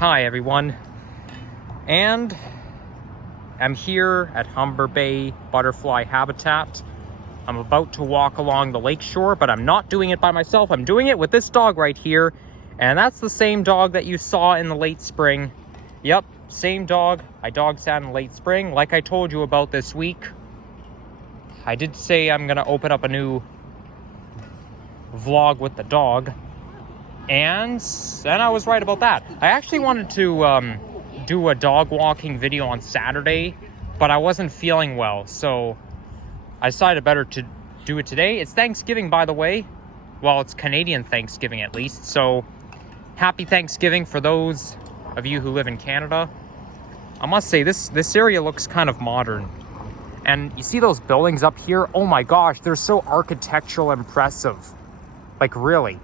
Hi everyone, and I'm here at Humber Bay Butterfly Habitat. I'm about to walk along the lakeshore, but I'm not doing it by myself. I'm doing it with this dog right here, and that's the same dog that you saw in the late spring. Yep, same dog. I dog sat in the late spring, like I told you about this week. I did say I'm gonna open up a new vlog with the dog, and I was right about that. I actually wanted to do a dog walking video on Saturday, but I wasn't feeling well, so I decided better to do it today. It's Thanksgiving, by the way. Well, it's Canadian Thanksgiving at least, so happy Thanksgiving for those of you who live in Canada. I must say, this area looks kind of modern. And you see those buildings up here? Oh my gosh, they're so architectural impressive. Like, really.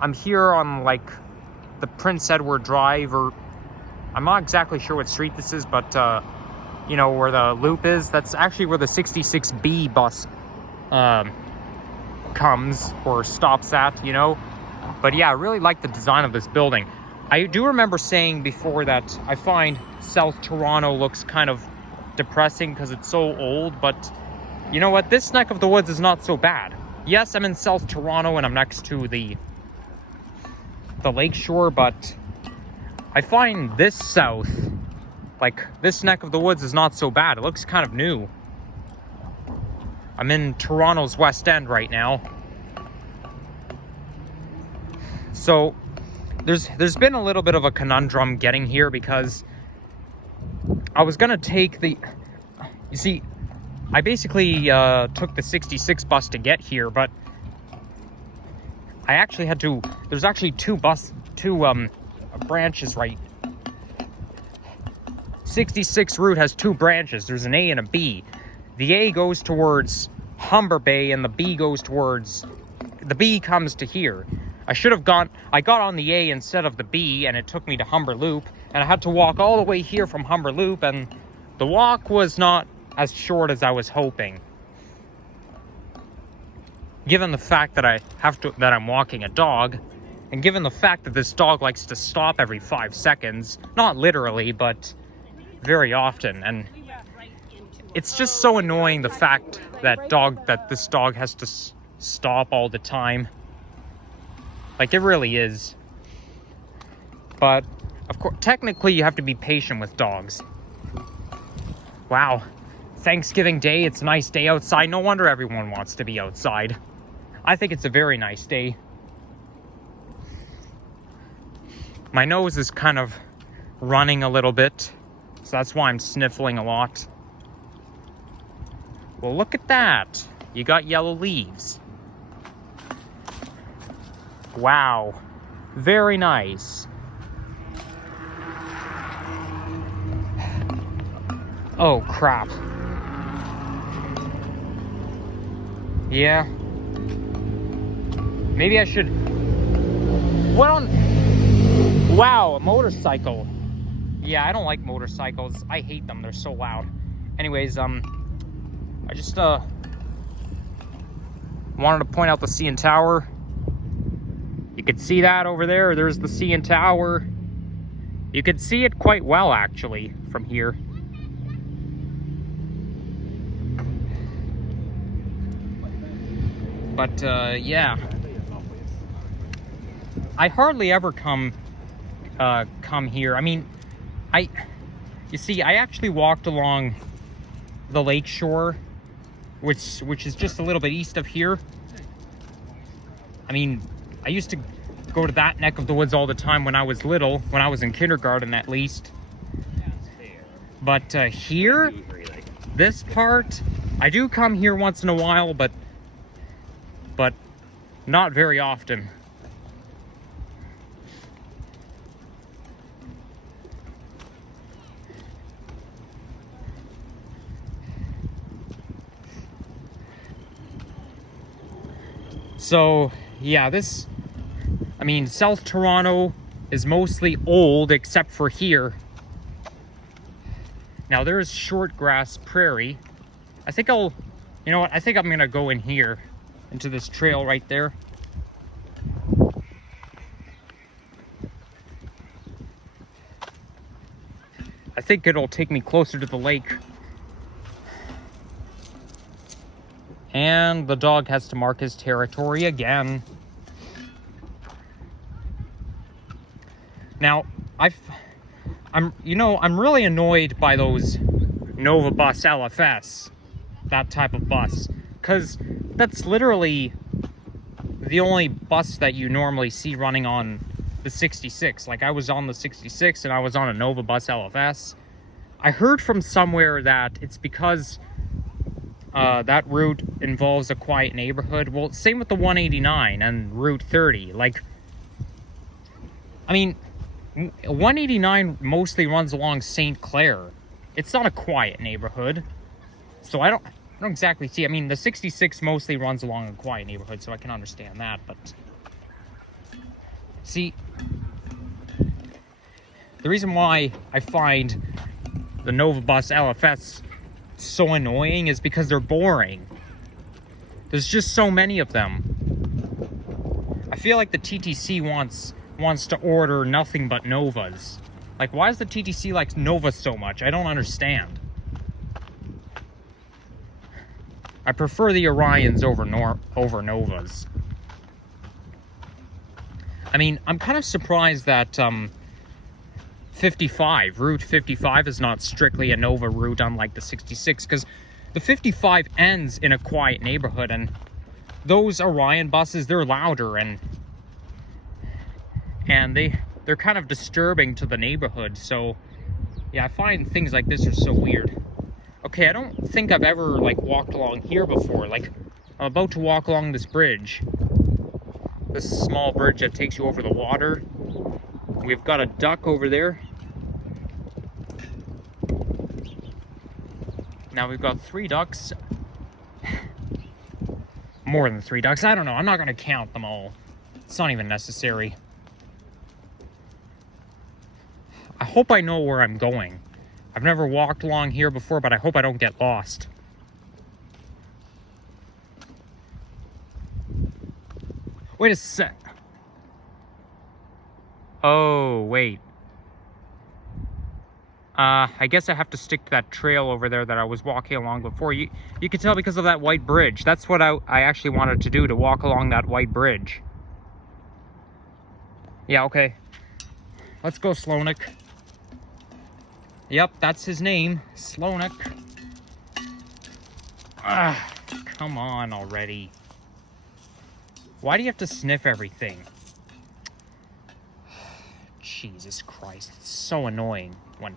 I'm here on, like, the Prince Edward Drive, or I'm not exactly sure what street this is, but, you know, where the loop is. That's actually where the 66B bus comes or stops at, you know. But yeah, I really like the design of this building. I do remember saying before that I find South Toronto looks kind of depressing because it's so old, but you know what? This neck of the woods is not so bad. Yes, I'm in South Toronto and I'm next to the lakeshore, but I find this south, like this neck of the woods, is not so bad. It looks kind of new. I'm in Toronto's West End right now. So there's been a little bit of a conundrum getting here, because I was gonna take the, you see, I basically took the 66 bus to get here, but I actually had to, there's actually two branches, right? 66 route has two branches. There's an A and a B. The A goes towards Humber Bay and the B goes towards, the B comes to here. I got on the A instead of the B, and it took me to Humber Loop, and I had to walk all the way here from Humber Loop, and the walk was not as short as I was hoping. Given the fact that I'm walking a dog, and given the fact that this dog likes to stop every 5 seconds, not literally, but very often, and it's just so annoying, the fact that this dog has to stop all the time. Like, it really is. But of course, technically you have to be patient with dogs. Wow, Thanksgiving Day, it's a nice day outside. No wonder everyone wants to be outside. I think it's a very nice day. My nose is kind of running a little bit, so that's why I'm sniffling a lot. Well, look at that. You got yellow leaves. Wow, very nice. Oh, crap. Yeah. Maybe I should... What on... Wow, a motorcycle. Yeah, I don't like motorcycles. I hate them. They're so loud. Anyways, I just, wanted to point out the CN Tower. You could see that over there. There's the CN Tower. You could see it quite well, actually, from here. But, yeah. I hardly ever come here. I mean, you see, I actually walked along the lakeshore, which is just a little bit east of here. I mean, I used to go to that neck of the woods all the time when I was little, when I was in kindergarten at least. But here, this part, I do come here once in a while, but not very often. So, yeah, I mean, South Toronto is mostly old, except for here. Now, there's short grass prairie. I think you know what? I think I'm gonna go in here, into this trail right there. I think it'll take me closer to the lake. And the dog has to mark his territory again. Now, I'm really annoyed by those Nova Bus LFS, that type of bus, because that's literally the only bus that you normally see running on the 66. Like, I was on the 66 and I was on a Nova Bus LFS. I heard from somewhere that it's because that route involves a quiet neighborhood. Well, same with the 189 and Route 30. Like, I mean, 189 mostly runs along St. Clair. It's not a quiet neighborhood. So I don't exactly see. I mean, the 66 mostly runs along a quiet neighborhood, so I can understand that. But see, the reason why I find the Nova Bus LFS so annoying is because they're boring. There's just so many of them. I feel like the TTC wants to order nothing but Novas. Like, why does the TTC like Nova so much? I don't understand. I prefer the Orions over Novas. I mean, I'm kind of surprised that Route 55 is not strictly a Nova route unlike the 66, because the 55 ends in a quiet neighborhood, and those Orion buses, they're louder and they're kind of disturbing to the neighborhood. So yeah, I find things like this are so weird. Okay, I don't think I've ever like walked along here before. Like, I'm about to walk along this bridge, this small bridge that takes you over the water. We've got a duck over there. Now we've got 3 ducks. More than 3 ducks. I don't know. I'm not going to count them all. It's not even necessary. I hope I know where I'm going. I've never walked along here before, but I hope I don't get lost. Wait a sec. Oh, wait. I guess I have to stick to that trail over there that I was walking along before. You can tell because of that white bridge. That's what I actually wanted to do, to walk along that white bridge. Yeah, okay. Let's go, Slonik. Yep, that's his name, Slonik. Ah, come on already. Why do you have to sniff everything? Jesus Christ, it's so annoying when...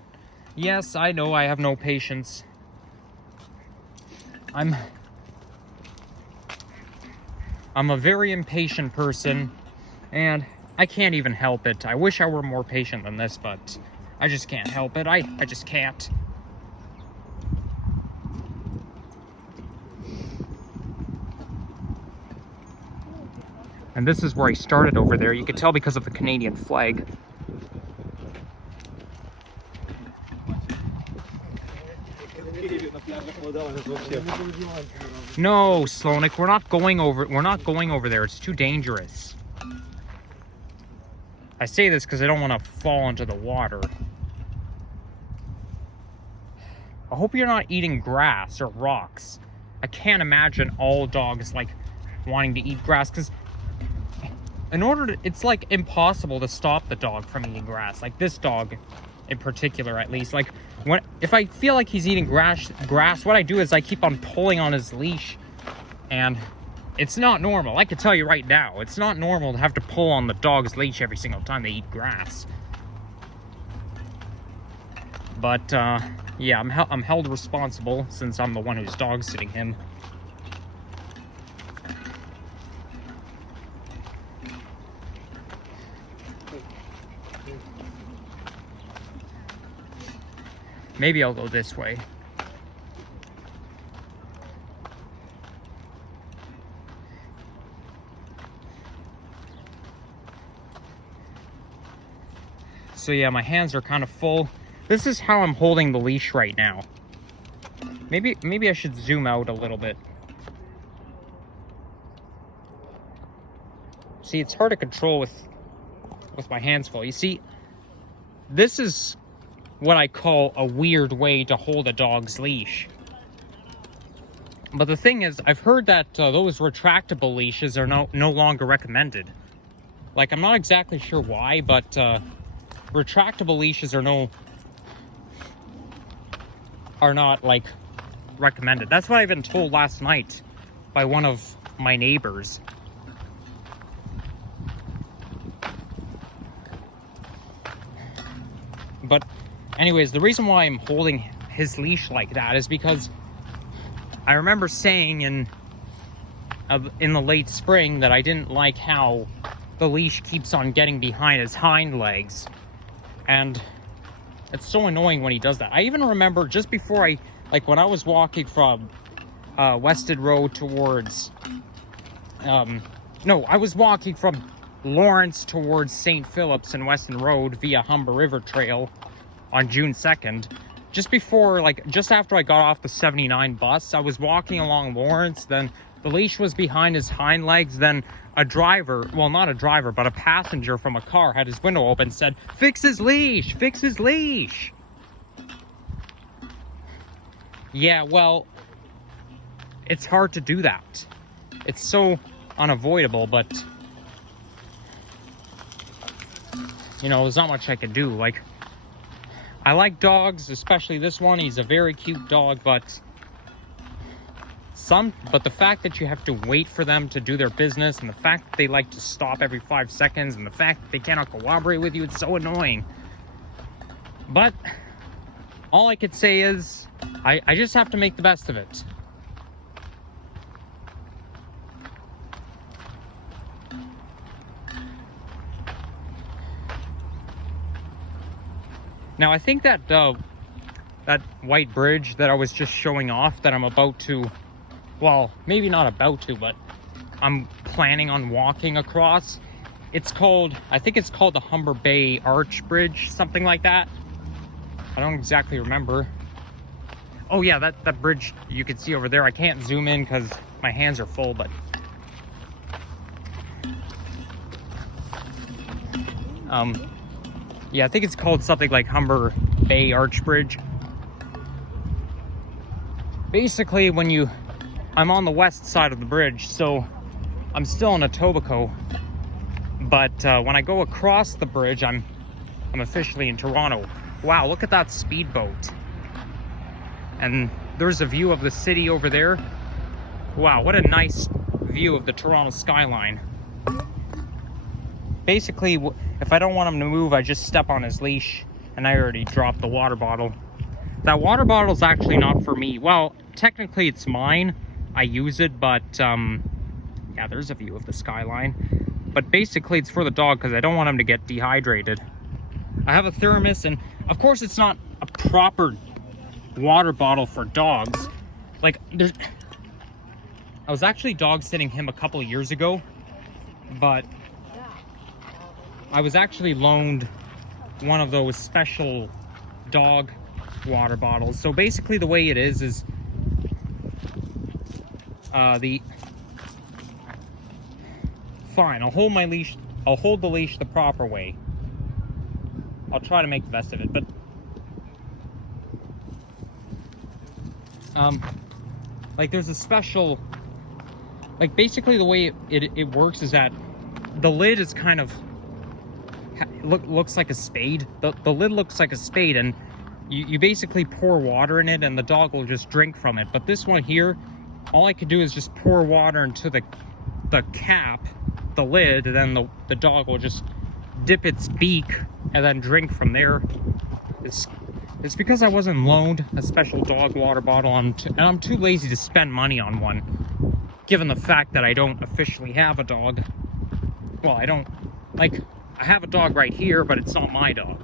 Yes, I know I have no patience. I'm a very impatient person, and I can't even help it. I wish I were more patient than this, but I just can't help it. I just can't. And this is where I started over there. You could tell because of the Canadian flag. No, Slonik, we're not going over there. It's too dangerous. I say this because I don't want to fall into the water. I hope you're not eating grass or rocks. I can't imagine all dogs like wanting to eat grass, because it's like impossible to stop the dog from eating grass. Like this dog in particular, at least. Like, if I feel like he's eating grass, what I do is I keep on pulling on his leash, and it's not normal. I can tell you right now, it's not normal to have to pull on the dog's leash every single time they eat grass. But yeah, I'm held responsible since I'm the one who's dog sitting him. Maybe I'll go this way. So yeah, my hands are kind of full. This is how I'm holding the leash right now. Maybe I should zoom out a little bit. See, it's hard to control with my hands full. You see, this is what I call a weird way to hold a dog's leash. But the thing is, I've heard that those retractable leashes are no longer recommended. Like, I'm not exactly sure why, but retractable leashes are not like recommended. That's what I've been told last night by one of my neighbors. But anyways, the reason why I'm holding his leash like that is because I remember saying in the late spring that I didn't like how the leash keeps on getting behind his hind legs. And it's so annoying when he does that. I even remember just before when I was walking from Weston Road towards, I was walking from Lawrence towards St. Philip's and Weston Road via Humber River Trail on June 2nd. Just after I got off the 79 bus, I was walking along Lawrence, then the leash was behind his hind legs, then a driver, well, not a driver, but a passenger from a car had his window open, said, "Fix his leash, fix his leash." Yeah, well, it's hard to do that. It's so unavoidable, but, there's not much I can do. Like, I like dogs, especially this one. He's a very cute dog, but the fact that you have to wait for them to do their business, and the fact that they like to stop every 5 seconds, and the fact that they cannot cooperate with you, it's so annoying. But all I could say is I just have to make the best of it. Now, I think that that white bridge that I was just showing off that I'm about to, well, maybe not about to, but I'm planning on walking across. I think it's called the Humber Bay Arch Bridge, something like that. I don't exactly remember. Oh yeah, that bridge you can see over there. I can't zoom in because my hands are full, but yeah, I think it's called something like Humber Bay Arch Bridge. Basically, I'm on the west side of the bridge, so I'm still in Etobicoke. But when I go across the bridge, I'm officially in Toronto. Wow, look at that speedboat. And there's a view of the city over there. Wow, what a nice view of the Toronto skyline. Basically, if I don't want him to move, I just step on his leash, and I already dropped the water bottle. That water bottle's actually not for me. Well, technically it's mine. I use it, but yeah, there's a view of the skyline. But basically it's for the dog because I don't want him to get dehydrated. I have a thermos, and of course it's not a proper water bottle for dogs. Like, I was actually dog sitting him a couple of years ago, but I was actually loaned one of those special dog water bottles. So basically the way it is fine, I'll hold the leash the proper way. I'll try to make the best of it, but like there's a special, like basically the way it works is that the lid is kind of looks like a spade. The lid looks like a spade, and you basically pour water in it and the dog will just drink from it. But this one here, all I could do is just pour water into the cap, the lid, and then the dog will just dip its beak and then drink from there. It's because I wasn't loaned a special dog water bottle, and I'm too lazy to spend money on one, given the fact that I don't officially have a dog. Well, I have a dog right here, but it's not my dog.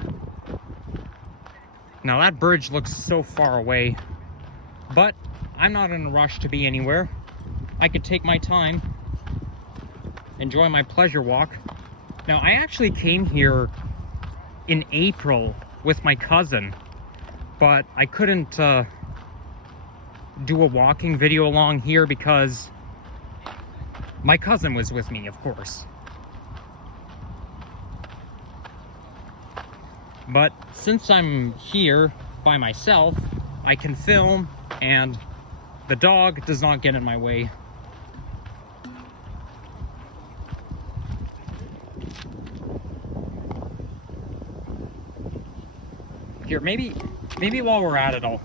Now that bridge looks so far away, but I'm not in a rush to be anywhere. I could take my time, enjoy my pleasure walk. Now, I actually came here in April with my cousin, but I couldn't do a walking video along here because my cousin was with me, of course. But since I'm here by myself, I can film and the dog does not get in my way. Here, maybe while we're at it, I'll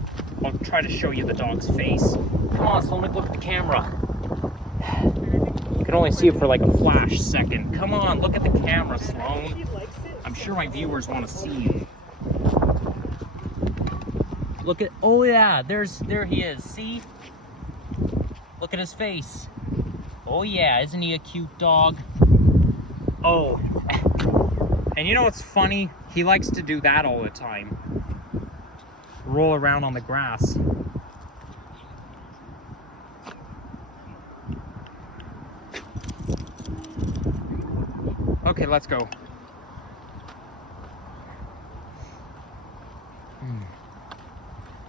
try to show you the dog's face. Come on, Sloan, look at the camera. You can only see it for like a flash second. Come on, look at the camera, Sloan. I'm sure my viewers want to see you. Look at, oh yeah, there he is, see? Look at his face. Oh yeah, isn't he a cute dog? Oh, and you know what's funny? He likes to do that all the time. Roll around on the grass. Okay, let's go.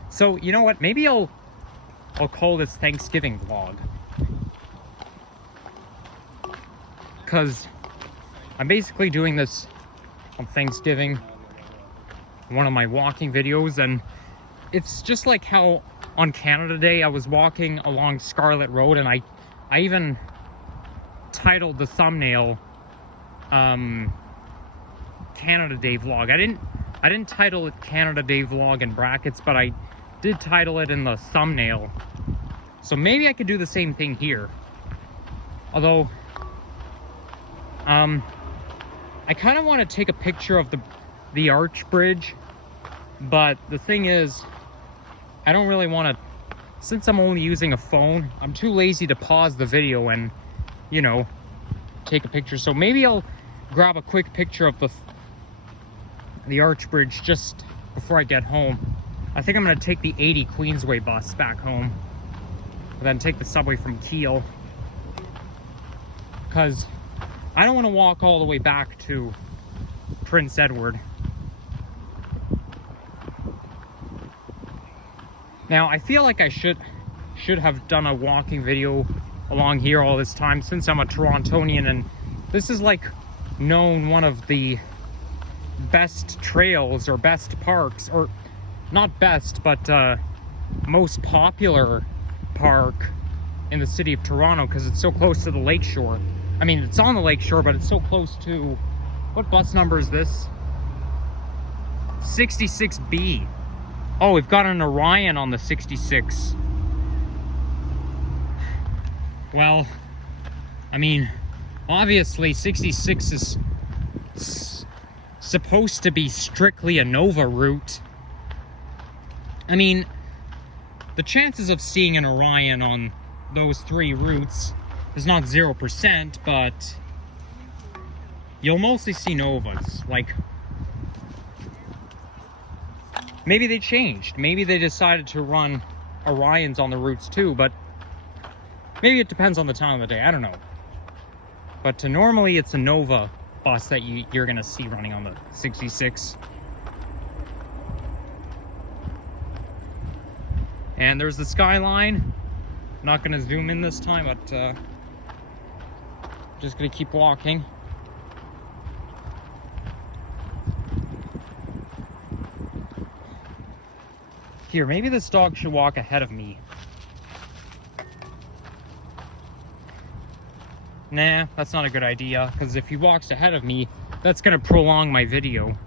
So, you know what? Maybe I'll call this Thanksgiving vlog. Because I'm basically doing this on Thanksgiving, one of my walking videos, and it's just like how on Canada Day I was walking along Scarlet Road, and I even titled the thumbnail Canada Day vlog. I didn't title it Canada Day vlog in brackets, but I did title it in the thumbnail. So maybe I could do the same thing here. Although I kind of want to take a picture of the arch bridge, but the thing is, I don't really want to, since I'm only using a phone, I'm too lazy to pause the video and, you know, take a picture. So maybe I'll grab a quick picture of the arch bridge just before I get home. I think I'm going to take the 80 Queensway bus back home, and then take the subway from Kiel, because I don't want to walk all the way back to Prince Edward. Now, I feel like I should have done a walking video along here all this time, since I'm a Torontonian, and this is like known one of the best trails or best parks, or not best, but most popular park in the city of Toronto, because it's so close to the lakeshore. I mean, it's on the lakeshore, but it's so close to, what bus number is this? 66B. Oh, we've got an Orion on the 66. Well, I mean, obviously 66 is supposed to be strictly a Nova route. I mean, the chances of seeing an Orion on those three routes is not 0%, but you'll mostly see Novas. Like, maybe they changed. Maybe they decided to run Orions on the routes too, but maybe it depends on the time of the day. I don't know. But normally it's a Nova bus that you're going to see running on the 66. And there's the skyline. I'm not going to zoom in this time, but just going to keep walking. Here, maybe this dog should walk ahead of me. Nah, that's not a good idea, because if he walks ahead of me, that's going to prolong my video.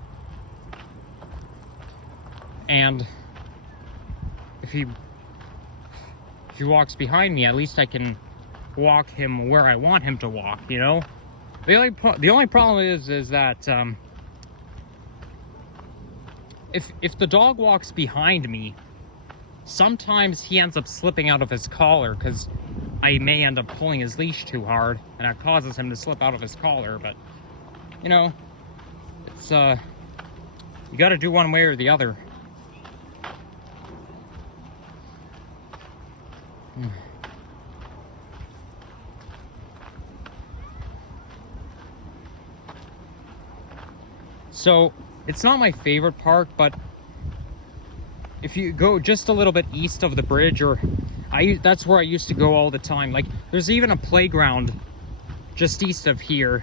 And if he walks behind me, at least I can walk him where I want him to walk, you know? The only problem is that if the dog walks behind me, sometimes he ends up slipping out of his collar, because I may end up pulling his leash too hard, and that causes him to slip out of his collar. But, you know, it's you got to do one way or the other. So, it's not my favorite park, but if you go just a little bit east of the bridge, or that's where I used to go all the time. Like, there's even a playground just east of here.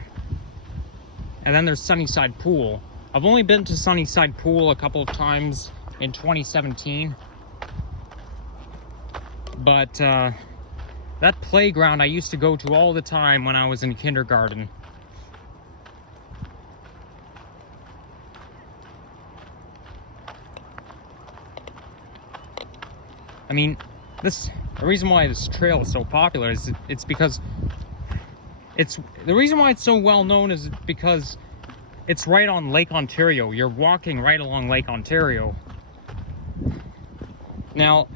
And then there's Sunnyside Pool. I've only been to Sunnyside Pool a couple of times in 2017. But that playground I used to go to all the time when I was in kindergarten. I mean, the reason why this trail is so popular is it's because the reason why it's so well known is because it's right on Lake Ontario. You're walking right along Lake Ontario. Now,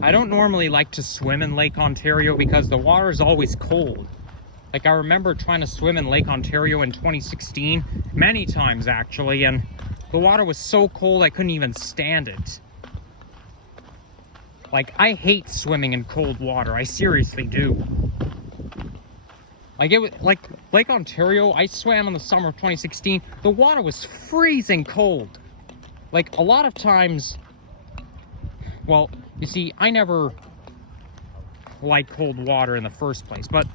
I don't normally like to swim in Lake Ontario because the water is always cold. Like, I remember trying to swim in Lake Ontario in 2016, many times actually, and the water was so cold I couldn't even stand it. Like, I hate swimming in cold water. I seriously do. Like Lake Ontario, I swam in the summer of 2016. The water was freezing cold. Like, a lot of times, well, you see, I never liked cold water in the first place, but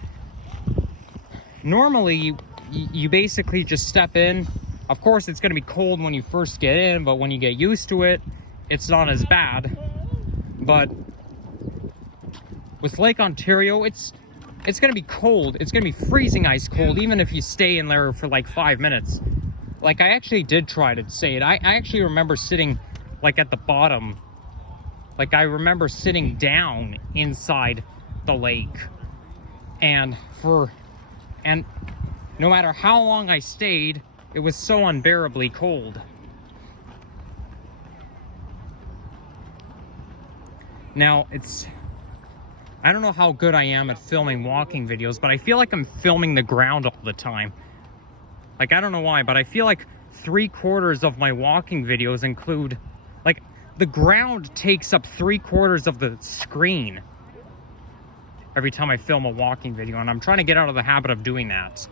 normally you basically just step in. Of course, it's going to be cold when you first get in, but when you get used to it, it's not as bad. But with Lake Ontario, it's going to be cold. It's going to be freezing ice cold, even if you stay in there for like 5 minutes. Like, I actually did try to say it. I actually remember sitting like at the bottom. Like, I remember sitting down inside the lake. And no matter how long I stayed, it was so unbearably cold. Now, I don't know how good I am at filming walking videos, but I feel like I'm filming the ground all the time. Like, I don't know why, but I feel like 3/4 of my walking videos include, like, the ground takes up 3/4 of the screen every time I film a walking video, and I'm trying to get out of the habit of doing that.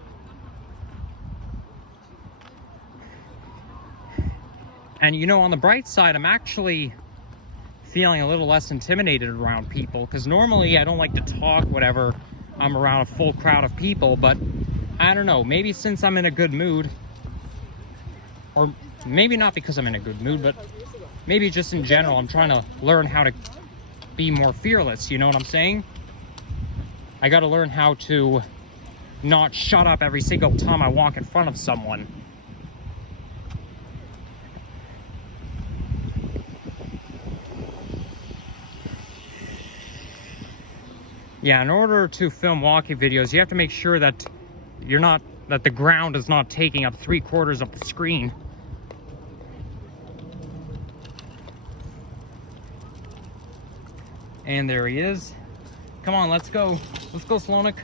And, you know, on the bright side, I'm actually feeling a little less intimidated around people, because normally I don't like to talk whatever I'm around a full crowd of people, but I don't know, maybe since I'm in a good mood, or maybe not because I'm in a good mood, but maybe just in general, I'm trying to learn how to be more fearless, you know what I'm saying? I gotta learn how to not shut up every single time I walk in front of someone. Yeah, in order to film walking videos, you have to make sure that that the ground is not taking up 3/4 of the screen. And there he is. Come on, let's go. Let's go, Slonik.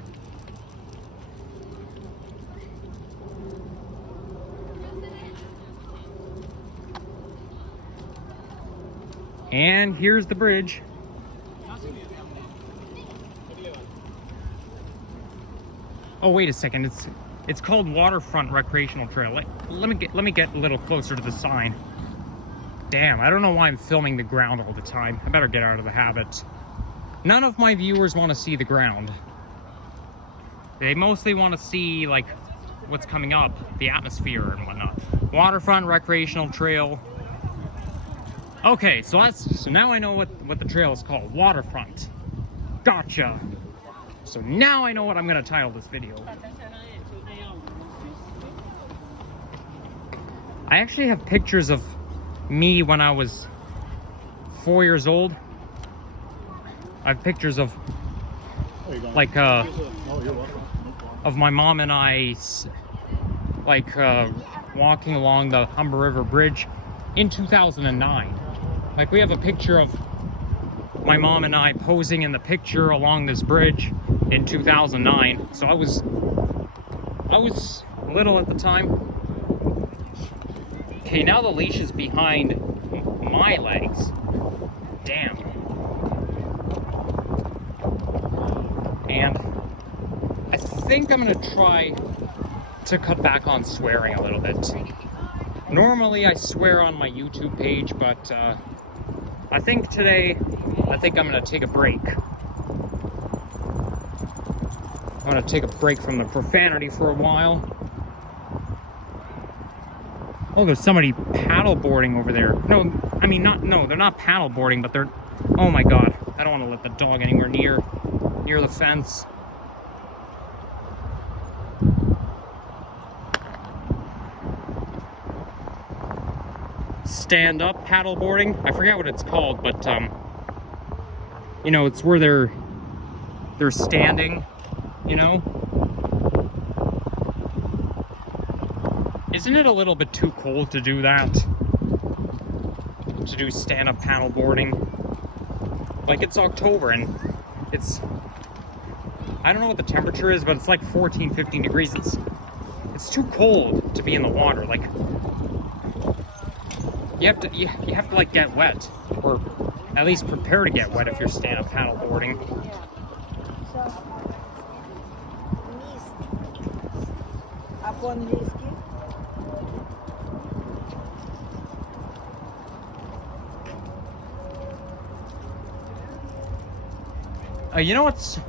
And here's the bridge. Oh, wait a second. It's called Waterfront Recreational Trail. Let me get a little closer to the sign. Damn, I don't know why I'm filming the ground all the time. I better get out of the habit. None of my viewers want to see the ground. They mostly want to see, like, what's coming up, the atmosphere and whatnot. Waterfront Recreational Trail. Okay, so now I know what the trail is called. Waterfront. Gotcha. So now I know what I'm going to title this video. I actually have pictures of me when I was 4 years old. I have pictures of, like, of my mom and I, like, walking along the Humber River Bridge in 2009. Like, we have a picture of my mom and I posing in the picture along this bridge in 2009. So I was little at the time. Okay, now the leash is behind my legs. Damn. And I think I'm gonna try to cut back on swearing a little bit. Normally I swear on my YouTube page, but I think today, I'm gonna take a break. I'm gonna take a break from the profanity for a while. Oh, there's somebody paddle boarding over there. No, I mean, no, they're not paddle boarding, but they're... Oh my God, I don't want to let the dog anywhere near the fence. Stand up paddle boarding. I forget what it's called, but you know, it's where they're standing, you know. Isn't it a little bit too cold to do that? To do stand-up paddle boarding? Like, it's October and it's... I don't know what the temperature is, but it's like 14, 15 degrees. It's too cold to be in the water. Like, you have to like get wet, or at least prepare to get wet if you're stand-up paddle boarding. You know what's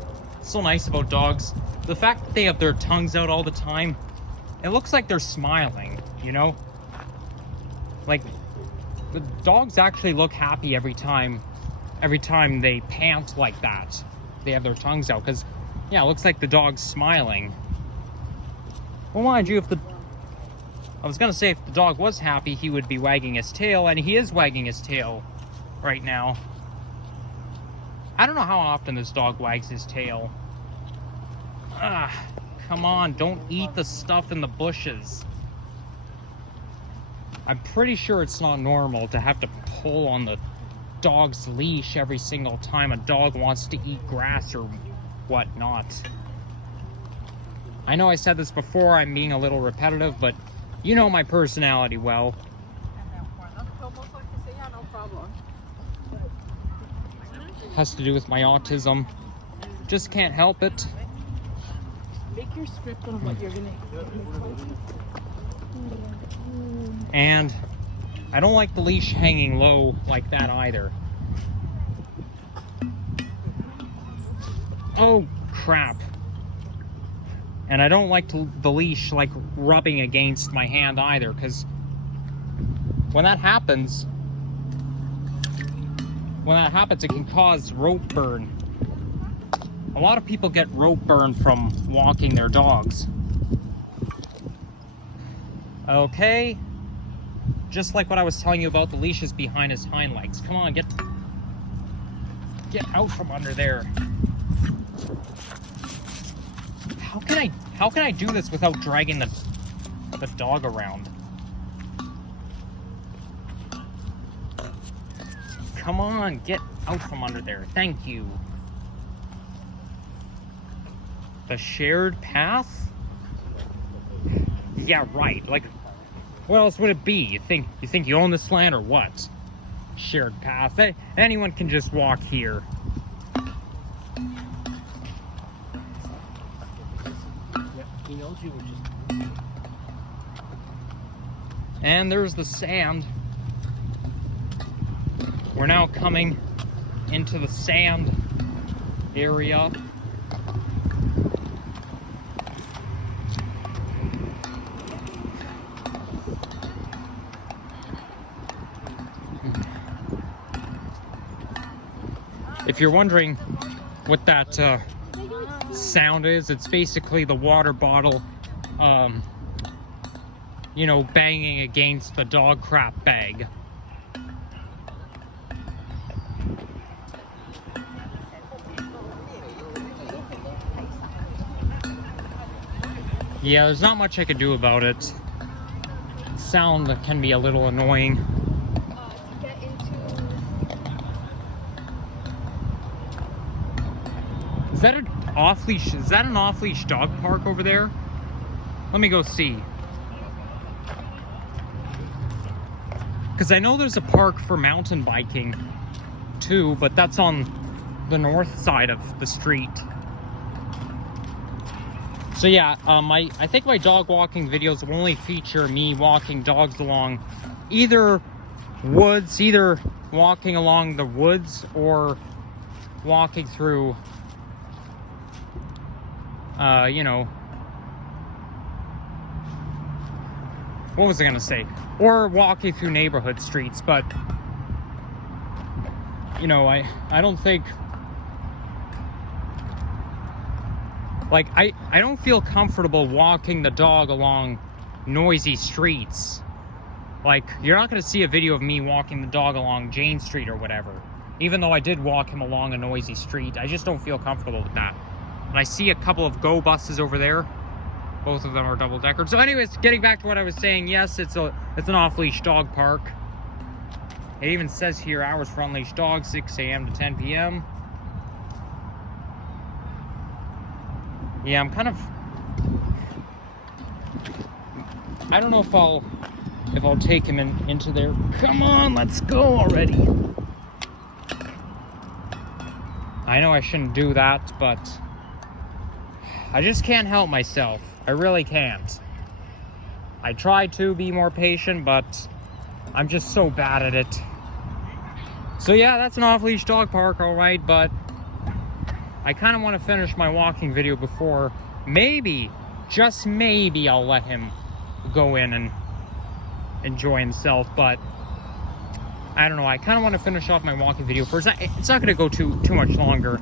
so nice about dogs? The fact that they have their tongues out all the time. It looks like they're smiling, you know? Like, the dogs actually look happy every time they pant like that. They have their tongues out, because, yeah, it looks like the dog's smiling. Well, mind you, I was gonna say if the dog was happy, he would be wagging his tail, and he is wagging his tail right now. I don't know how often this dog wags his tail. Ah, come on, don't eat the stuff in the bushes. I'm pretty sure it's not normal to have to pull on the dog's leash every single time a dog wants to eat grass or whatnot. I know I said this before, I'm being a little repetitive, but you know my personality well. Has to do with my autism. Just can't help it. Make your script on what you're gonna. And I don't like the leash hanging low like that either. Oh crap. And I don't like the leash like rubbing against my hand either, because when that happens, it can cause rope burn. A lot of people get rope burn from walking their dogs. Okay. Just like what I was telling you about the leashes behind his hind legs. Come on, get out from under there. How can I do this without dragging the dog around? Come on, get out from under there. Thank you. The shared path? Yeah, right. Like, what else would it be? You think you own this land or what? Shared path. Anyone can just walk here. He knows you were just... And there's the sand. We're now coming into the sand area. If you're wondering what that sound is, it's basically the water bottle, you know, banging against the dog crap bag. Yeah, there's not much I could do about it. Sound can be a little annoying. Is that an off-leash? Is that an off-leash dog park over there? Let me go see. Because I know there's a park for mountain biking too, but that's on the north side of the street. So yeah, I think my dog walking videos will only feature me walking dogs along either walking along the woods or walking through you know, what was I gonna say? Or walking through neighborhood streets, but you know, I don't think, like, I don't feel comfortable walking the dog along noisy streets. Like, you're not gonna see a video of me walking the dog along Jane Street or whatever. Even though I did walk him along a noisy street, I just don't feel comfortable with that. And I see a couple of Go buses over there. Both of them are double-decker. So anyways, getting back to what I was saying, yes, it's an off-leash dog park. It even says here, hours for unleashed dogs, 6 a.m. to 10 p.m. Yeah, I'm kind of... I don't know if I'll take him into there. Come on, let's go already. I know I shouldn't do that, but I just can't help myself. I really can't. I try to be more patient, but I'm just so bad at it. So yeah, that's an off-leash dog park, all right, but I kind of want to finish my walking video before maybe, just maybe, I'll let him go in and enjoy himself, but I don't know. I kind of want to finish off my walking video first. It's not going to go too much longer.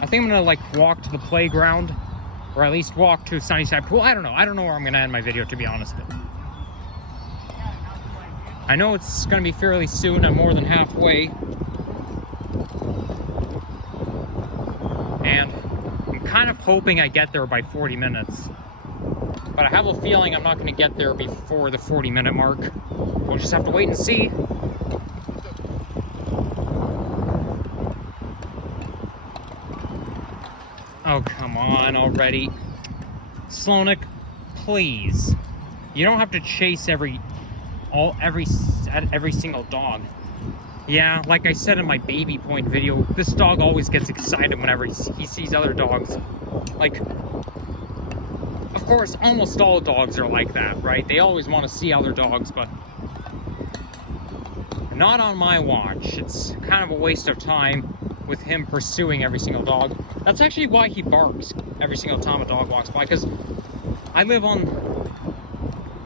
I think I'm going to like walk to the playground, or at least walk to Sunnyside Pool. I don't know. I don't know where I'm going to end my video, to be honest. But I know it's going to be fairly soon. I'm more than halfway. And I'm kind of hoping I get there by 40 minutes. But I have a feeling I'm not going to get there before the 40-minute mark. We'll just have to wait and see. Oh, come on already. Slonik, please. You don't have to chase every single dog. Yeah, like I said in my baby point video, this dog always gets excited whenever he sees other dogs. Like, of course, almost all dogs are like that, right? They always want to see other dogs, but not on my watch. It's kind of a waste of time with him pursuing every single dog. That's actually why he barks every single time a dog walks by, because I live on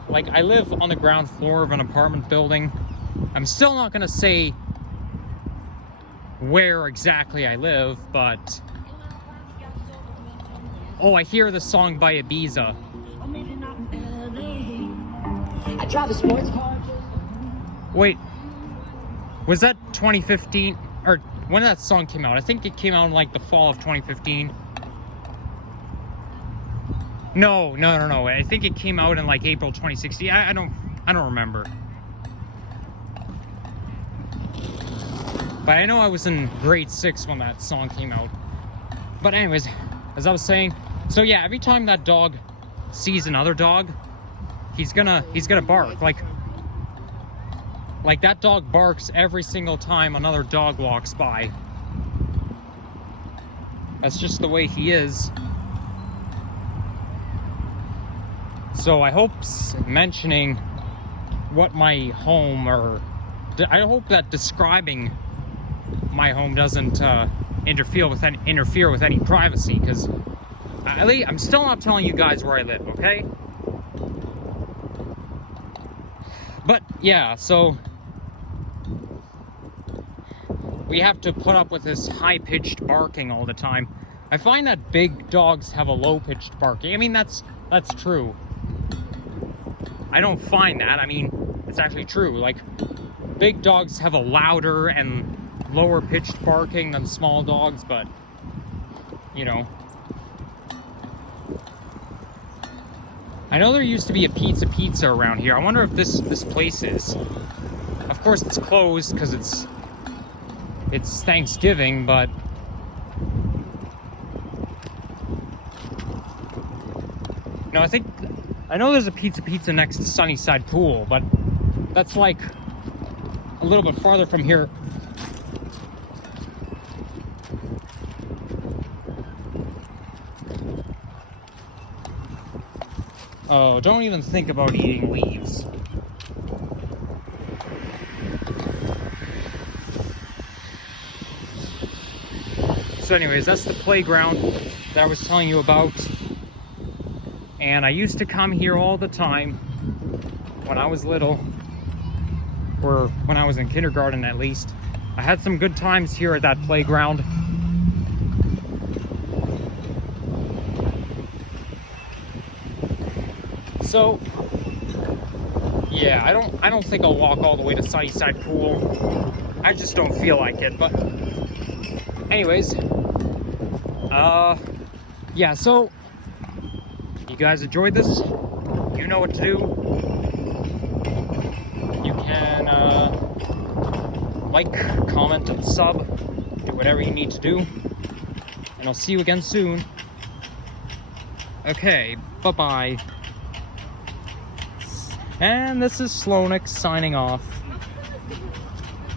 the ground floor of an apartment building. I'm still not gonna say where exactly I live, but oh, I hear the song by Ibiza. Wait, was that 2015? Or when that song came out? I think it came out in like the fall of 2015. No. I think it came out in like April 2016. I don't remember. But I know I was in grade 6 when that song came out. But anyways, as I was saying, so yeah, every time that dog sees another dog, he's gonna bark. Like that dog barks every single time another dog walks by. That's just the way he is. So I hope mentioning what my home, or I hope that describing my home doesn't interfere with any privacy, because I'm still not telling you guys where I live, okay? But yeah, so we have to put up with this high-pitched barking all the time. I find that big dogs have a low-pitched barking. I mean, that's true. I don't find that. I mean, it's actually true. Like, big dogs have a louder and lower-pitched barking than small dogs, but, you know. I know there used to be a pizza around here. I wonder if this place is. Of course, it's closed because it's Thanksgiving, but no, I know there's a pizza next to Sunnyside Pool, but that's like a little bit farther from here. Oh, don't even think about eating leaves. So anyways, that's the playground that I was telling you about. And I used to come here all the time. when I was little, or when I was in kindergarten at least. I had some good times here at that playground. So, yeah, I don't think I'll walk all the way to Sunnyside Pool. I just don't feel like it, but anyways, yeah, so you guys enjoyed this? You know what to do. You can like, comment, and sub. Do whatever you need to do. And I'll see you again soon. Okay, bye-bye. And this is Slonik signing off.